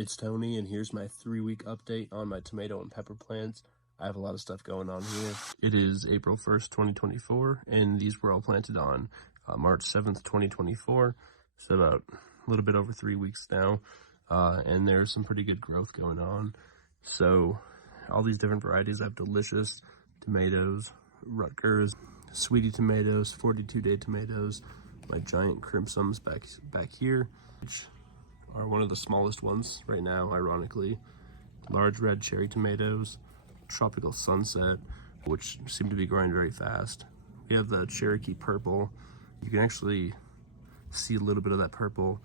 It's Tony, and here's my 3-week update on my tomato and pepper plants. I have a lot of stuff going on here. It is April 1st, 2024, and these were all planted on March 7th, 2024. So about a little bit over 3 weeks now, and there's some pretty good growth going on. So all these different varieties. I have Delicious tomatoes, Rutgers, Sweetie tomatoes, 42-day tomatoes, my giant crimsons back here, which are one of the smallest ones right now, ironically. Large red cherry tomatoes, Tropical Sunset, which seem to be growing very fast. We have the Cherokee Purple. You can actually see a little bit of that purple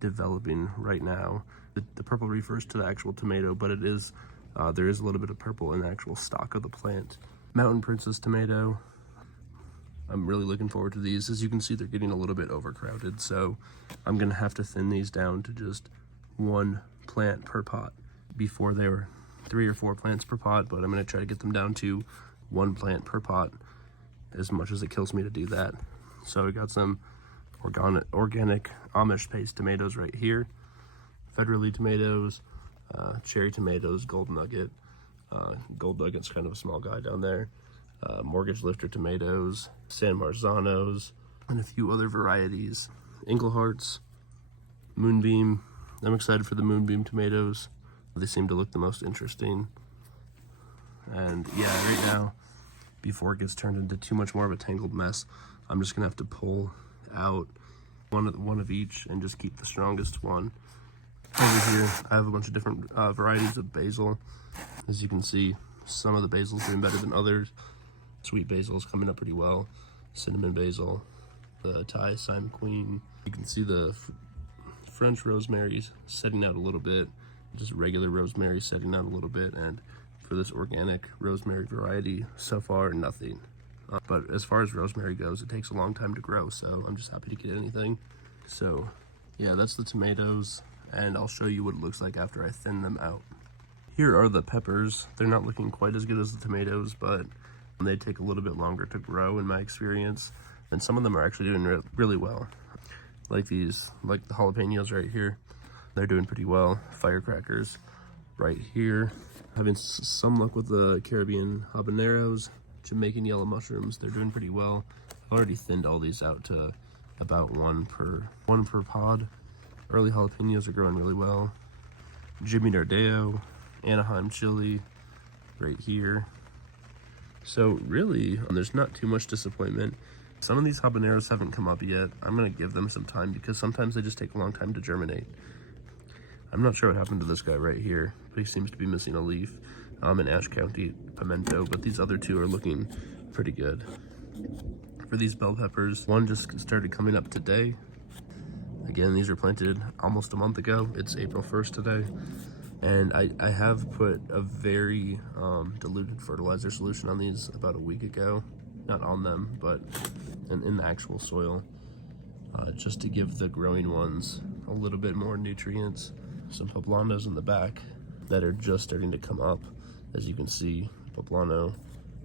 developing right now. The purple refers to the actual tomato, but it is there is a little bit of purple in the actual stalk of the plant. Mountain Princess tomato. I'm really looking forward to these. As you can see, they're getting a little bit overcrowded, so I'm gonna have to thin these down to just 1 plant per pot. Before they were 3 or 4 plants per pot, but I'm gonna try to get them down to 1 plant per pot, as much as it kills me to do that. So I got some organic Amish paste tomatoes right here, Federally tomatoes, cherry tomatoes, Gold Nugget. Gold Nugget's kind of a small guy down there. Mortgage Lifter tomatoes, San Marzanos, and a few other varieties. Engleharts, Moonbeam. I'm excited for the Moonbeam tomatoes. They seem to look the most interesting. And yeah, right now, before it gets turned into too much more of a tangled mess, I'm just gonna have to pull out one of each and just keep the strongest one. Over here, I have a bunch of different varieties of basil. As you can see, some of the basil's doing better than others. Sweet basil is coming up pretty well. Cinnamon basil, the Thai Simon Queen. You can see the French rosemary setting out a little bit, just regular rosemary setting out a little bit, and for this organic rosemary variety, so far, nothing. But as far as rosemary goes, it takes a long time to grow, so I'm just happy to get anything. So yeah, that's the tomatoes, and I'll show you what it looks like after I thin them out. Here are the peppers. They're not looking quite as good as the tomatoes, but they take a little bit longer to grow in my experience, and some of them are actually doing really well. Like these, like the jalapenos right here, they're doing pretty well. Firecrackers right here. Having some luck with the Caribbean habaneros, Jamaican yellow mushrooms, they're doing pretty well. I've already thinned all these out to about one per pod. Early jalapenos are growing really well. Jimmy Nardeo, Anaheim chili right here. So really, there's not too much disappointment. Some of these habaneros haven't come up yet. I'm gonna give them some time because sometimes they just take a long time to germinate. I'm not sure what happened to this guy right here, but he seems to be missing a leaf. I'm in Ashe County pimento, but these other two are looking pretty good. For these bell peppers, one just started coming up today. Again, these were planted almost a month ago. It's April 1st today. And I have put a very diluted fertilizer solution on these about a week ago. Not on them, but in the actual soil. Just to give the growing ones a little bit more nutrients. Some poblanos in the back that are just starting to come up. As you can see, poblano,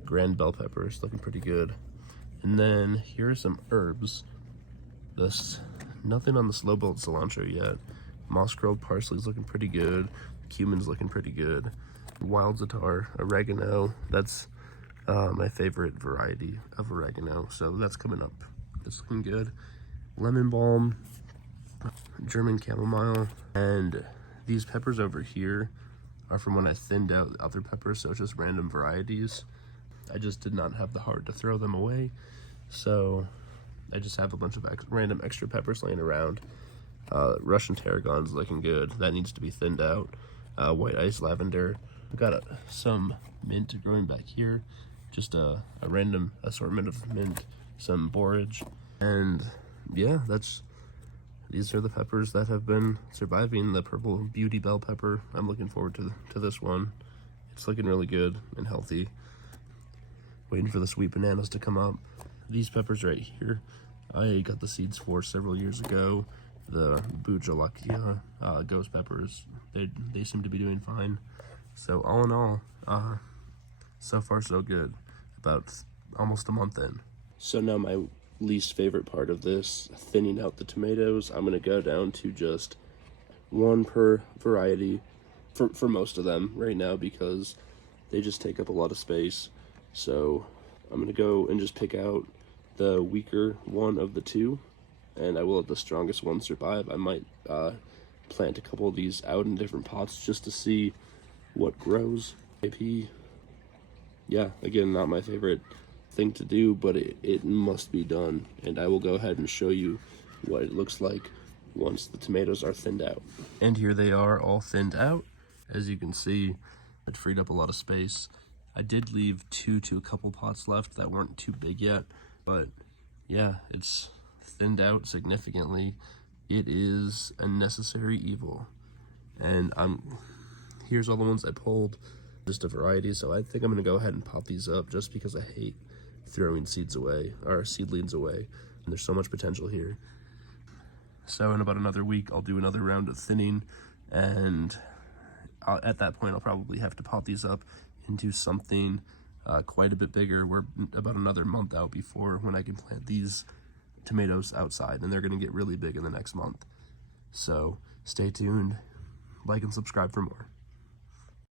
grand bell peppers looking pretty good. And then here are some herbs. Nothing on the slow bolt cilantro yet. Moss curled parsley's looking pretty good. Cumin's looking pretty good. Wild Zatar, oregano, that's my favorite variety of oregano, so that's coming up. It's looking good. Lemon balm, German chamomile, and these peppers over here are from when I thinned out the other peppers, so it's just random varieties. I just did not have the heart to throw them away, so I just have a bunch of random extra peppers laying around. Russian tarragon's looking good. That needs to be thinned out. White ice lavender. I've got some mint growing back here. Just a random assortment of mint, some borage, and yeah, these are the peppers that have been surviving. The purple beauty bell pepper. I'm looking forward to this one. It's looking really good and healthy. Waiting for the sweet bananas to come up. These peppers right here, I got the seeds for several years ago. The Bujalakia ghost peppers, they seem to be doing fine. So all in all, so far so good. About almost a month in. So now my least favorite part of this, thinning out the tomatoes, I'm gonna go down to just one per variety for most of them right now because they just take up a lot of space. So I'm gonna go and just pick out the weaker one of the two, and I will let the strongest one survive. I might plant a couple of these out in different pots just to see what grows. Maybe, yeah, again, not my favorite thing to do, but it must be done, and I will go ahead and show you what it looks like once the tomatoes are thinned out. And here they are, all thinned out. As you can see, it freed up a lot of space. I did leave two to a couple pots left that weren't too big yet, but yeah, it's thinned out significantly. It is a necessary evil. And here's all the ones I pulled, just a variety, so I think I'm gonna go ahead and pop these up just because I hate throwing seeds away, or seedlings away, and there's so much potential here. So in about another week, I'll do another round of thinning, and at that point, I'll probably have to pop these up into something quite a bit bigger. We're about another month out before when I can plant these tomatoes outside, and they're gonna get really big in the next month. So stay tuned, like and subscribe for more.